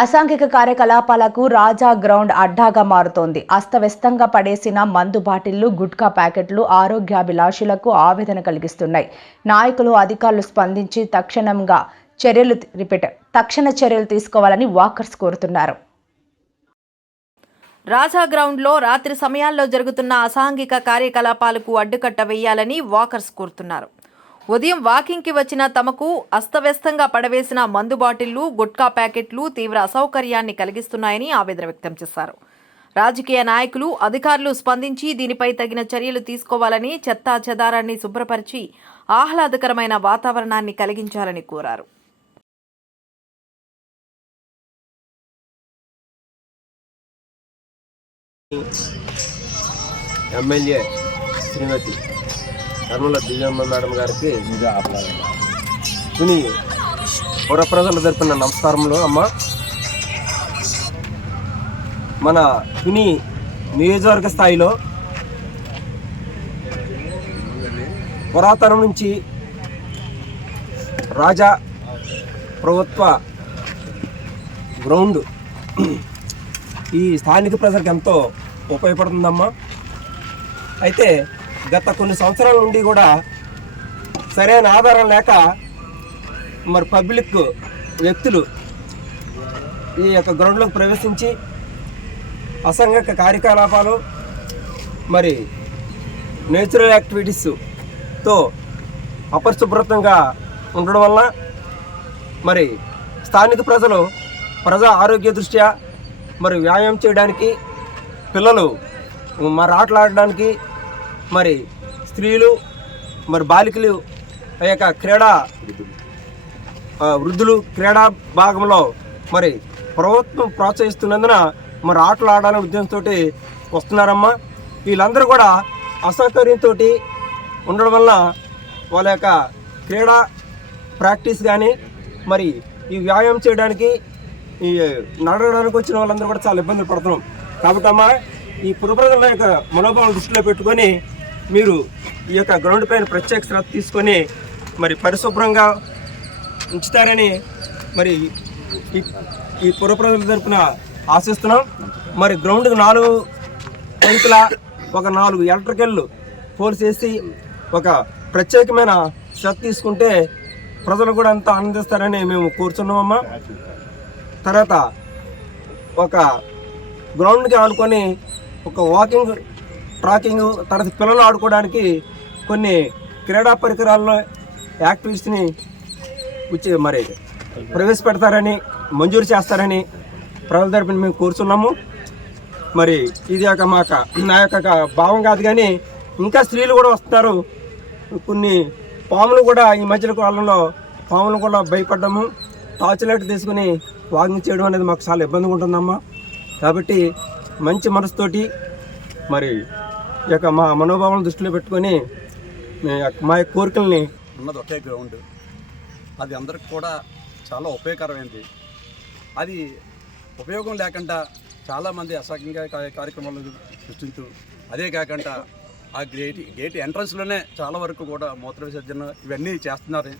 అసాంఘిక కార్యకలాపాలకు రాజా గ్రౌండ్ అడ్డాగా మారుతోంది. అస్తవ్యస్తంగా పడేసిన మందు బాటిళ్ళు గుట్కా ప్యాకెట్లు ఆరోగ్యాభిలాషులకు ఆవేదన కలిగిస్తున్నాయి. నాయకులు అధికారులు స్పందించి తక్షణంగా చర్యలు రిపీట్ తక్షణ చర్యలు తీసుకోవాలని వాకర్స్ కోరుతున్నారు. రాజా గ్రౌండ్లో రాత్రి సమయాల్లో జరుగుతున్న అసాంఘిక కార్యకలాపాలకు అడ్డుకట్ట వేయాలని వాకర్స్ కోరుతున్నారు. ఉదయం వాకింగ్కి వచ్చిన తమకు అస్తవ్యస్తంగా పడవేసిన మందు బాటిళ్ళు గుట్కా ప్యాకెట్లు తీవ్ర అసౌకర్యాన్ని కలిగిస్తున్నాయని ఆవేదన వ్యక్తం చేశారు. రాజకీయ నాయకులు అధికారులు స్పందించి దీనిపై తగిన చర్యలు తీసుకోవాలని చెత్తా చెదారాన్ని శుభ్రపరిచి ఆహ్లాదకరమైన వాతావరణాన్ని కలిగించాలని కోరారు. ఎమ్మెల్యే శ్రీమతి కర్నూల దివ్యమ్మ మేడం గారికి తుని పురప్రజలు జరిపిన నమస్కారంలో అమ్మ. మన తుని నియోజకవర్గ స్థాయిలో పురాతనం నుంచి రాజా ప్రభుత్వ గ్రౌండ్ ఈ స్థానిక ప్రజలకు ఎంతో ఉపయోగపడుతుందమ్మా. అయితే గత కొన్ని సంవత్సరాల నుండి కూడా సరైన ఆధారం లేక మరి పబ్లిక్ వ్యక్తులు ఈ యొక్క గ్రౌండ్లోకి ప్రవేశించి అసంఘిక కార్యకలాపాలు మరి నేచురల్ యాక్టివిటీస్తో అపరిశుభ్రతంగా ఉండడం వల్ల మరి స్థానిక ప్రజలు ప్రజా ఆరోగ్య దృష్ట్యా మరి వ్యాయామం చేయడానికి పిల్లలు మరి ఆటలాడడానికి మరి స్త్రీలు మరి బాలికలు ఆ యొక్క క్రీడా వృద్ధులు క్రీడా భాగంలో మరి ప్రభుత్వం ప్రోత్సహిస్తున్నందున మరి ఆటలు ఆడాలనే ఉద్దేశంతో వస్తున్నారమ్మా. వీళ్ళందరూ కూడా అసౌకర్యంతో ఉండడం వల్ల వాళ్ళ యొక్క క్రీడా ప్రాక్టీస్ కానీ మరి ఈ వ్యాయామం చేయడానికి ఈ నడవడానికి వచ్చిన వాళ్ళందరూ కూడా చాలా ఇబ్బందులు పడుతున్నాం. కాబట్టి అమ్మా ఈ పురప్రజల యొక్క మనోభావం దృష్టిలో పెట్టుకొని మీరు ఈ యొక్క గ్రౌండ్ పైన ప్రత్యేక శ్రద్ధ తీసుకొని మరి పరిశుభ్రంగా ఉంచుతారని మరి ఈ ఈ పురప్రజల తరపున ఆశిస్తున్నాం. మరి గ్రౌండ్కి నాలుగు టెంకుల ఒక నాలుగు ఎలక్ట్రికల్లు పోల్స్ వేసి ఒక ప్రత్యేకమైన శ్రద్ధ తీసుకుంటే ప్రజలు కూడా అంత ఆనందిస్తారని మేము కోరుచున్నామమ్మా. తర్వాత ఒక గ్రౌండ్కి ఆనుకొని ఒక వాకింగ్ ట్రాకింగ్ తర్వాత పిల్లలు ఆడుకోవడానికి కొన్ని క్రీడా పరికరాల్లో యాక్టివిటీస్ని వచ్చే మరి ప్రవేశపెడతారని మంజూరు చేస్తారని ప్రజల తరపున మేము కోరుచున్నాము. మరి ఇది ఒక మాకు నా యొక్క భావం కాదు కానీ ఇంకా స్త్రీలు కూడా వస్తున్నారు. కొన్ని పాములు కూడా ఈ మధ్యలో కాలంలో పాములు కూడా భయపడ్డాము. టార్చ్ లైట్ తీసుకుని వాకింగ్ చేయడం అనేది మాకు చాలా ఇబ్బందిగా ఉంటుందమ్మా. కాబట్టి మంచి మనసుతోటి మరి ఈ యొక్క మా మనోభావాలను దృష్టిలో పెట్టుకొని మా యొక్క కోరికల్ని ఉన్నది ఒకే గ్రౌండ్ అది అందరికి కూడా చాలా ఉపయోగకరమైనది అది ఉపయోగం లేకుండా చాలామంది అసహ్యంగా కార్యక్రమాలు సృష్టించు అదే కాకుండా ఆ గేట్ గేట్ ఎంట్రన్స్లోనే చాలా వరకు కూడా మూత్ర విసర్జన ఇవన్నీ చేస్తున్నారు.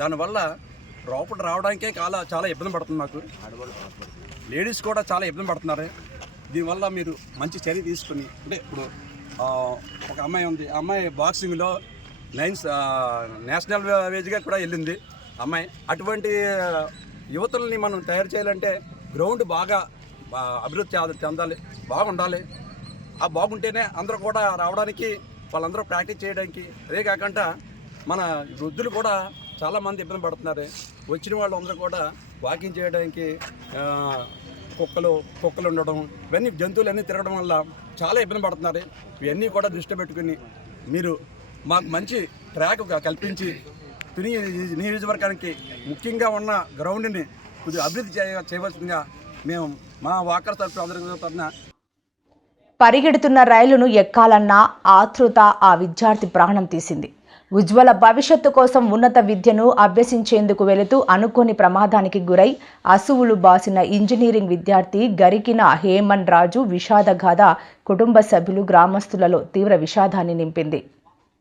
దానివల్ల లోపల రావడానికే చాలా చాలా ఇబ్బంది పడుతుంది మాకు. లేడీస్ కూడా చాలా ఇబ్బంది పడుతున్నారు. దీనివల్ల మీరు మంచి చర్య తీసుకుని అంటే ఇప్పుడు ఒక అమ్మాయి ఉంది. అమ్మాయి బాక్సింగ్లో నైన్స్ నేషనల్ వేజ్గా కూడా వెళ్ళింది. అమ్మాయి. అటువంటి యువతుల్ని మనం తయారు చేయాలంటే గ్రౌండ్ బాగా అభివృద్ధి చెందాలి. బాగుండాలి. ఆ బాగుంటేనే అందరూ కూడా రావడానికి వాళ్ళందరూ ప్రాక్టీస్ చేయడానికి. అదే కాకుండా మన వృద్ధులు కూడా చాలామంది ఇబ్బంది పడుతున్నారు. వచ్చిన వాళ్ళందరూ కూడా వాకింగ్ చేయడానికి కుక్కలు కుక్కలు ఉండడం ఇవన్నీ జంతువులన్నీ తిరగడం వల్ల చాలా ఇబ్బంది పడుతున్నారు. ఇవన్నీ కూడా దృష్టి పెట్టుకుని మీరు మాకు మంచి ట్రాక్ కల్పించి తుని నియోజకవర్గానికి ముఖ్యంగా ఉన్న గ్రౌండ్ని కొద్దిగా అభివృద్ధి చేయ చేయవలసిందిగా మేము మా వాకర్ తరఫు అందరి తరఫున పరిగెడుతున్న రైలును ఎక్కాలన్న ఆతృత ఆ విద్యార్థి ప్రాణం తీసింది. ఉజ్వల భవిష్యత్తు కోసం ఉన్నత విద్యను అభ్యసించేందుకు వెళుతూ అనుకోని ప్రమాదానికి గురై అసువులు బాసిన ఇంజనీరింగ్ విద్యార్థి గరికిన హేమన్ రాజు విషాదగాథ కుటుంబ సభ్యులు గ్రామస్తులలో తీవ్ర విషాదాన్ని నింపింది.